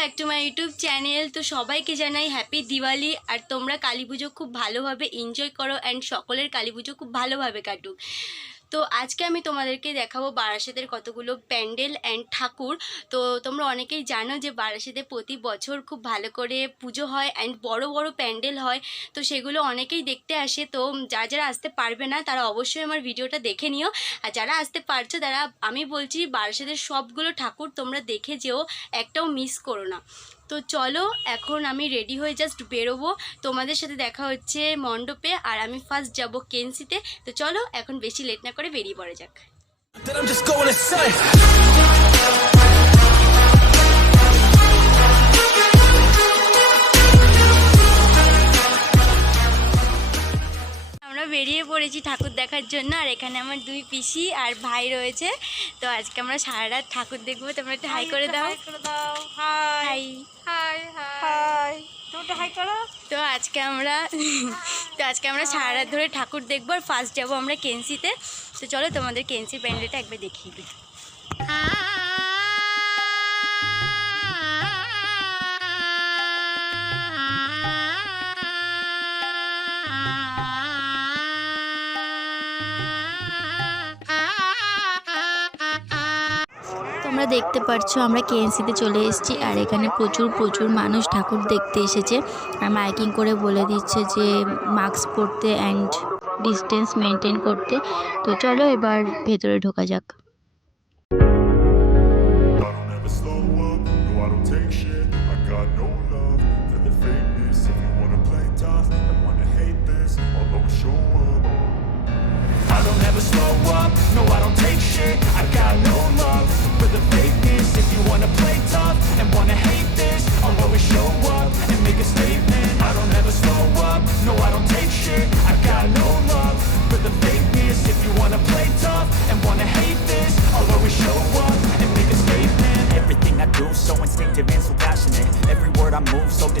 Back to my YouTube channel তো সবাইকে জানাই হ্যাপি দিওয়ালি আর তোমরা কালী পুজো খুব ভালোভাবে এনজয় করো অ্যান্ড সকলের কালী পুজো খুব ভালোভাবে কাটুক। তো আজকে আমি তোমাদেরকে দেখাবো বারাসাতের কতগুলো প্যান্ডেল অ্যান্ড ঠাকুর। তো তোমরা অনেকেই জানো যে বারাসাতে প্রতি বছর খুব ভালো করে পুজো হয় অ্যান্ড বড় বড় প্যান্ডেল হয়। তো সেগুলো অনেকেই দেখতে আসে। তো যারা যারা আসতে পারবে না, তারা অবশ্যই আমার ভিডিওটা দেখে নিও। আর যারা আসতে পারছ, তারা, আমি বলছি বারাসাতের সবগুলো ঠাকুর তোমরা দেখে যেও, একটাও মিস করো না। তো চলো, এখন আমি রেডি হয়ে জাস্ট বেরোবো। তোমাদের সাথে দেখা হচ্ছে মণ্ডপে, আর আমি ফার্স্ট যাব কেন্সিতে তো চলো, এখন বেশি লেট না করে বেরিয়ে পড়া যাক। আমরা বেরিয়ে পড়েছি ঠাকুর দেখার জন্য আর এখানে আমার দুই পিসি আর ভাই রয়েছে। তো আজকে আমরা সারা রাত ঠাকুর দেখব তোমরা একটু হাই করে দাও। হাই করে দাও। হাই তো আজকে আমরা তো আজকে আমরা সারা রাত ধরে ঠাকুর দেখব আর ফার্স্ট যাব আমরা কেনসিতে তো। চলো তোমাদের কেনসি প্যান্ডেলটা একবার দেখিয়ে দিই। দেখতে পাচ্ছ আমরা কেএনসিতে চলে এসেছি আর এখানে প্রচুর প্রচুর মানুষ ঠাকুর দেখতে এসেছে। আর মাইকিং করে বলে দিচ্ছে যে মাস্ক পরতে অ্যান্ড ডিস্টেন্স মেনটেন করতে। তো চলো এবার ভেতরে ঢোকা যাক। Slow up, no I don't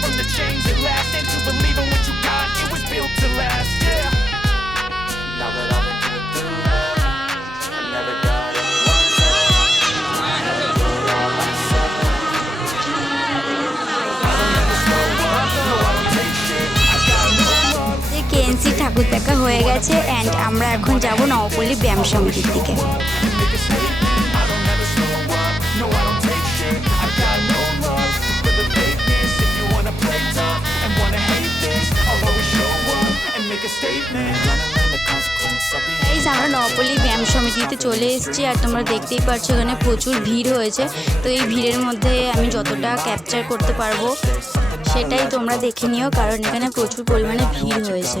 from the chains that last and to believe in what you got. It was built to last, yeah. Now that I've been through hell, I never got it. KNC ঠাকুর দেখা হয়ে গেছে and আমরা এখন যাব নবপল্লী ব্যায়াম সমিতির দিকে আমরা নবপল্লী ব্যায়াম সমিতিতে চলে এসেছি আর তোমরা দেখতেই পারছ, এখানে প্রচুর ভিড় হয়েছে। তো এই ভিড়ের মধ্যে আমি যতটা ক্যাপচার করতে পারব, সেটাই তোমরা দেখে নিও, কারণ এখানে প্রচুর পরিমাণে ভিড় হয়েছে।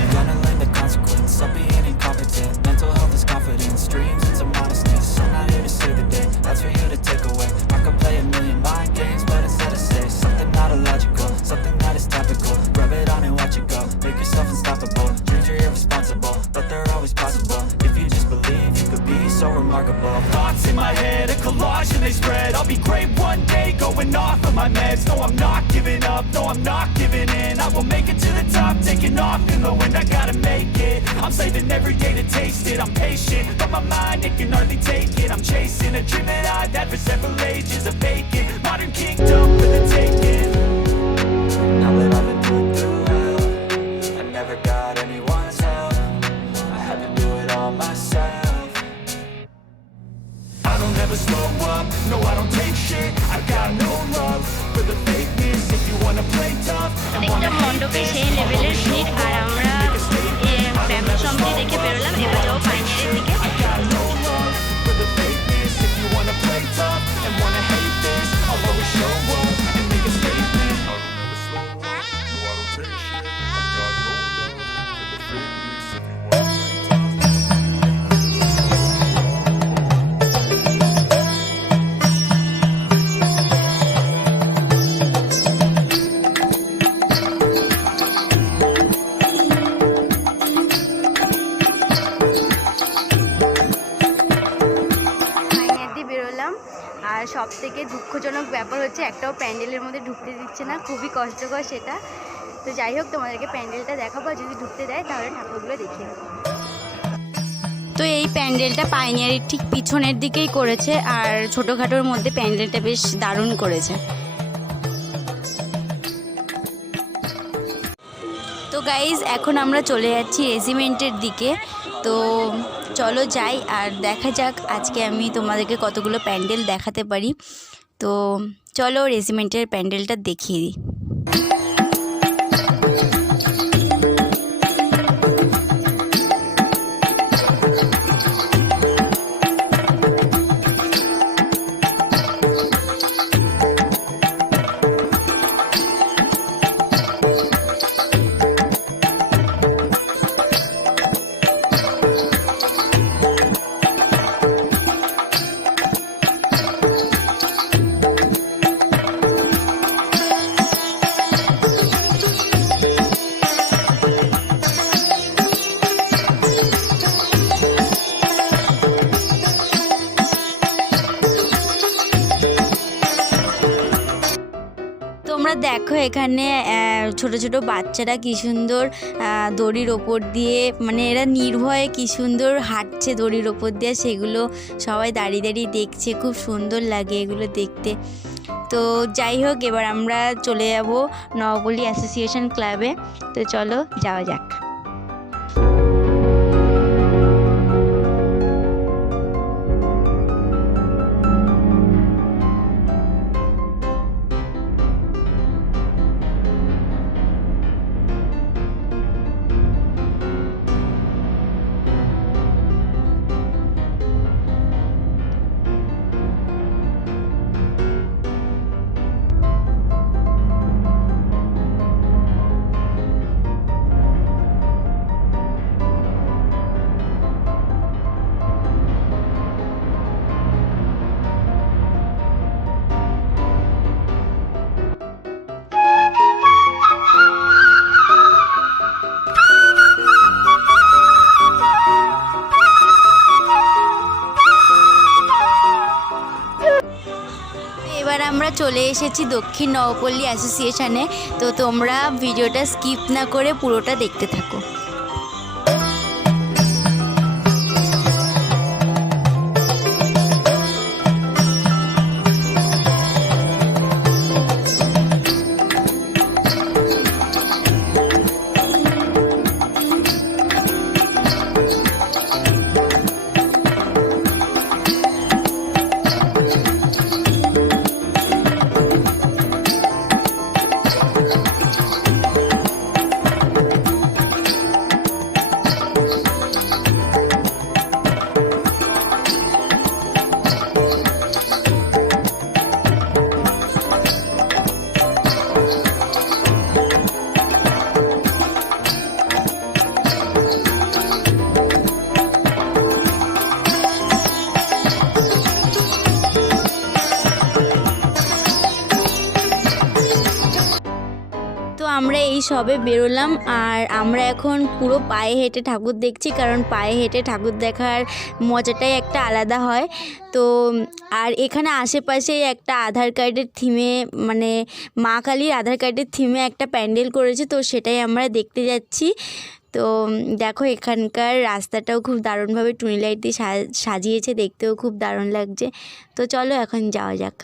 I'm saving every day to taste it. I'm patient, but my mind, it can hardly take it. I'm chasing a dream that I've had for several ages A vacant, modern kingdom for the taking. Now that I've been put through hell I never got anyone's help. I had to do it all myself. I don't ever slow up, no I don't take shit. I got no love for the fakeness. If you wanna play tough and wanna একটাও প্যান্ডেলের মধ্যে ঢুকতে দিচ্ছে না, খুবই কষ্টকর সেটা। তো যাই হোক, তোমাদেরকে প্যান্ডেলটা দেখাবো যদি ঢুকতে দেয়, তাহলে ঠাকুরগুলো দেখিয়ে দেবো তো এই প্যান্ডেলটা পাইনিয়ারির ঠিক পিছনের দিকেই করেছে আর ছোটোখাটোর মধ্যে প্যান্ডেলটা বেশ দারুণ করেছে। তো গাইজ এখন আমরা চলে যাচ্ছি রেজিমেন্টের দিকে। তো চলো যাই আর দেখা যাক, আজকে আমি তোমাদেরকে কতগুলো প্যান্ডেল দেখাতে পারি। তো চলো রেজিমেন্টের প্যান্ডেলটা দেখিয়ে দিই দেখো এখানে ছোট ছোট বাচ্চারা কি সুন্দর দড়ির ওপর দিয়ে মানে এরা নির্ভয়ে কি সুন্দর হাঁটছে দড়ির ওপর দিয়ে, সেগুলো সবাই দাঁড়িয়ে দাঁড়িয়ে দেখছে, খুব সুন্দর লাগে এগুলো দেখতে। তো যাই হোক, এবার আমরা চলে যাব নবপল্লী অ্যাসোসিয়েশন ক্লাবে। তো চলো, যাওয়া যাক। চলে এসেছি দক্ষিণ নবপল্লী অ্যাসোসিয়েশনে। তো তোমরা ভিডিওটা স্কিপ না করে পুরোটা দেখতে থাকো। সবে বেরোলাম আর আমরা এখন পুরো পায়ে হেঁটে ঠাকুর দেখছি কারণ পায়ে হেঁটে ঠাকুর দেখার মজাটাই একটা আলাদা হয়। তো, আর এখানে আশেপাশেই একটা আধার কার্ডের থিমে মানে মা কালীর আধার কার্ডের থিমে একটা প্যান্ডেল করেছে, তো সেটাই আমরা দেখতে যাচ্ছি। তো, দেখো এখানকার রাস্তাটাও খুব দারুণভাবে টুনি লাইট দিয়ে সাজিয়েছে, দেখতেও খুব দারুণ লাগছে। তো চলো এখন যাওয়া যাক।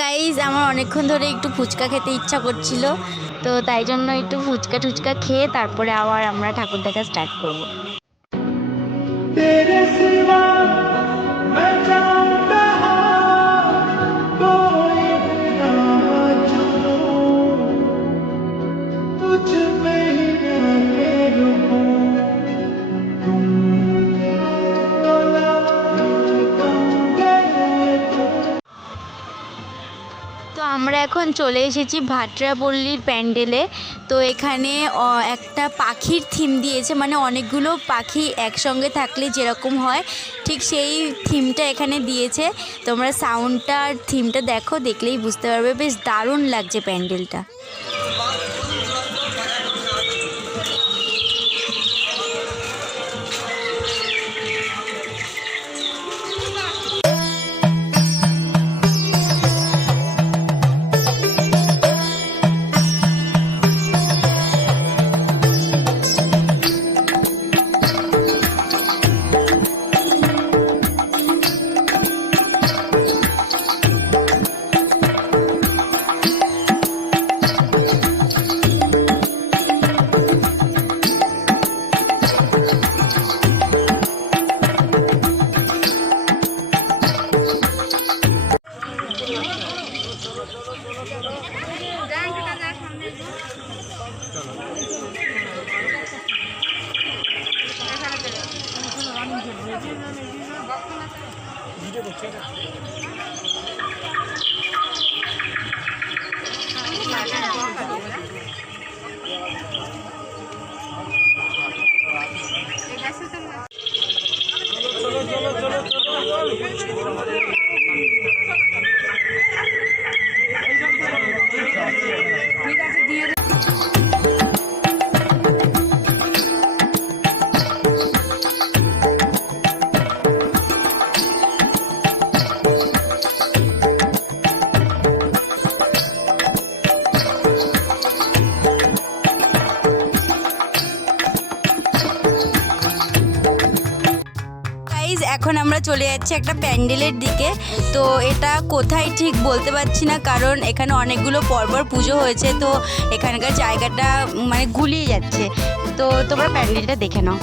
গাইজ আমার অনেকক্ষণ ধরে একটু ফুচকা খেতে ইচ্ছা করছিল। তো তাই জন্য একটু ফুচকা টুচকা খেয়ে তারপরে আবার আমরা ঠাকুর দেখা স্টার্ট করব। আমরা এখন চলে এসেছি ভাটরাপল্লির প্যান্ডেলে। তো এখানে একটা পাখির থিম দিয়েছে মানে অনেকগুলো পাখি একসঙ্গে থাকলে যেরকম হয়, ঠিক সেই থিমটা এখানে দিয়েছে। তোমরা সাউন্ডটা আর থিমটা দেখো, দেখলেই বুঝতে পারবে। বেশ দারুণ লাগছে প্যান্ডেলটা। গাইজ আমরা চলে যাচ্ছি একটা প্যান্ডেলের দিকে। তো এটা কোথায় ঠিক বলতে পারছি না, কারণ এখানে অনেকগুলো পরপর পুজো হয়েছে, তো এখানকার জায়গাটা মানে গুলিয়ে যাচ্ছে। তো তোমরা প্যান্ডেলটা দেখে নাও।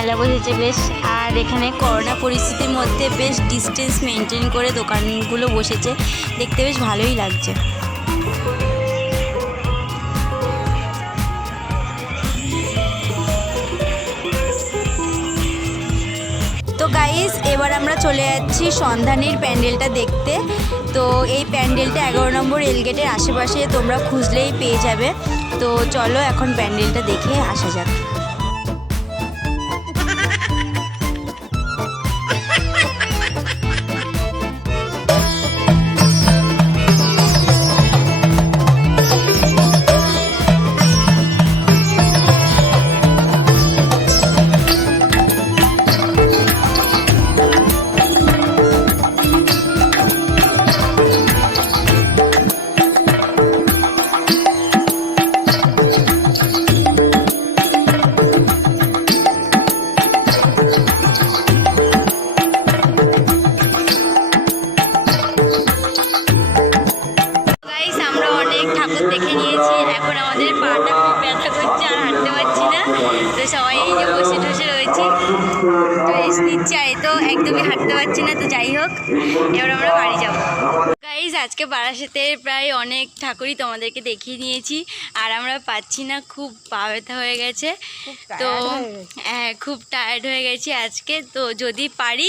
মেলা বসেছে বেশ। আর এখানে করোনা পরিস্থিতির মধ্যে বেশ ডিস্টেন্স মেনটেন করে দোকানগুলো বসেছে। দেখতে বেশ ভালোই লাগছে। তো গাইস এবার আমরা চলে যাচ্ছি সন্ধানের প্যান্ডেলটা দেখতে। তো এই প্যান্ডেলটা এগারো নম্বর রেলগেটের আশেপাশে তোমরা খুঁজলেই পেয়ে যাবে। তো চলো এখন প্যান্ডেলটা দেখে আসা যাক। আজকে বারাসাতে প্রায় অনেক ঠাকুরই তোমাদেরকে দেখিয়ে নিয়েছি আর আমরা পাচ্ছি না খুব পা ব্যথা হয়ে গেছে। তো হ্যাঁ খুব টায়ার্ড হয়ে গেছি আজকে। তো যদি পারি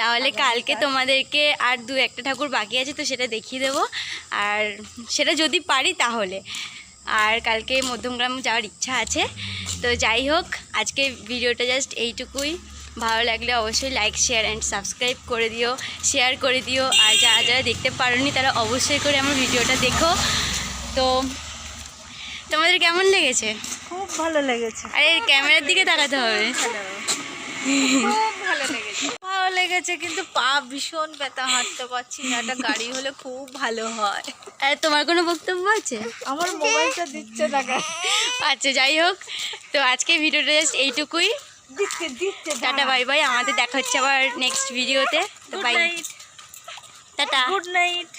তাহলে কালকে তোমাদেরকে আর দু একটা ঠাকুর বাকি আছে তো সেটা দেখিয়ে দেবো। আর সেটা যদি পারি তাহলে। আর কালকে মধ্যমগ্রাম যাওয়ার ইচ্ছা আছে। তো যাই হোক আজকে ভিডিওটা জাস্ট এইটুকুই। ভালো লাগলে অবশ্যই লাইক শেয়ার অ্যান্ড সাবস্ক্রাইব করে দিও শেয়ার করে দিও। আর যারা যারা দেখতে পারোনি তারা অবশ্যই করে আমার ভিডিওটা দেখো। তো তোমাদের কেমন লেগেছে? খুব ভালো লেগেছে। আরে ক্যামেরার দিকে তাকাতে হবে। ভালো লেগেছে। ভালো লেগেছে কিন্তু পা ভীষণ ব্যথা হাঁটতে পারছি না। একটা গাড়ি হলে খুব ভালো হয়। আর তোমার কোনো বক্তব্য আছে? আমার মোবাইলটা দিচ্ছে না কেন? আচ্ছা যাই হোক। তো আজকে ভিডিওটা জাস্ট এইটুকুই। Tata bye bye. আমাদের দেখা হচ্ছে আবার নেক্সট ভিডিওতে তো। বাই। টাটা। Good night